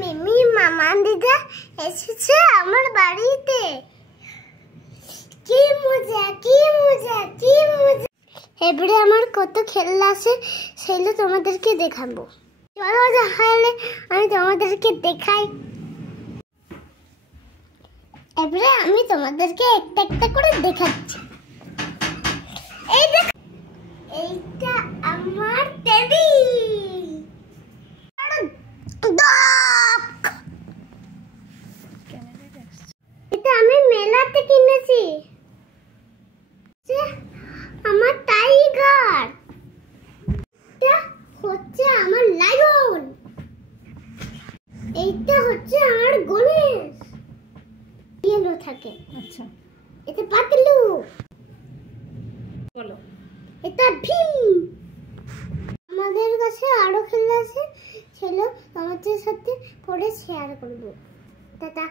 মিমি মামা দিদা এসেছে আমার বাড়িতে। কি মজা কি মজা কি মজা। এবারে আমার কত খেলনা আছে সেগুলো তোমাদেরকে দেখাবো। চলো তাহলে আমি তোমাদেরকে দেখাই। এবারে আমি তোমাদেরকে একটা একটা করে দেখাচ্ছি। এই দেখো, এইটা আমার টেবিল। এটা আমি মেলাতে কিনেছি। আমার টাইগার। এটা হচ্ছে আমার লায়ন। এইটা হচ্ছে আমার গণেশ। ইয়েলো থাকে। আচ্ছা, এটা পাতলু। বলো। এটা ভীম। আমাদের কাছে আরো খেলনা আছে, সেগুলো তোমাদের সাথে পরে শেয়ার করব। টাটা।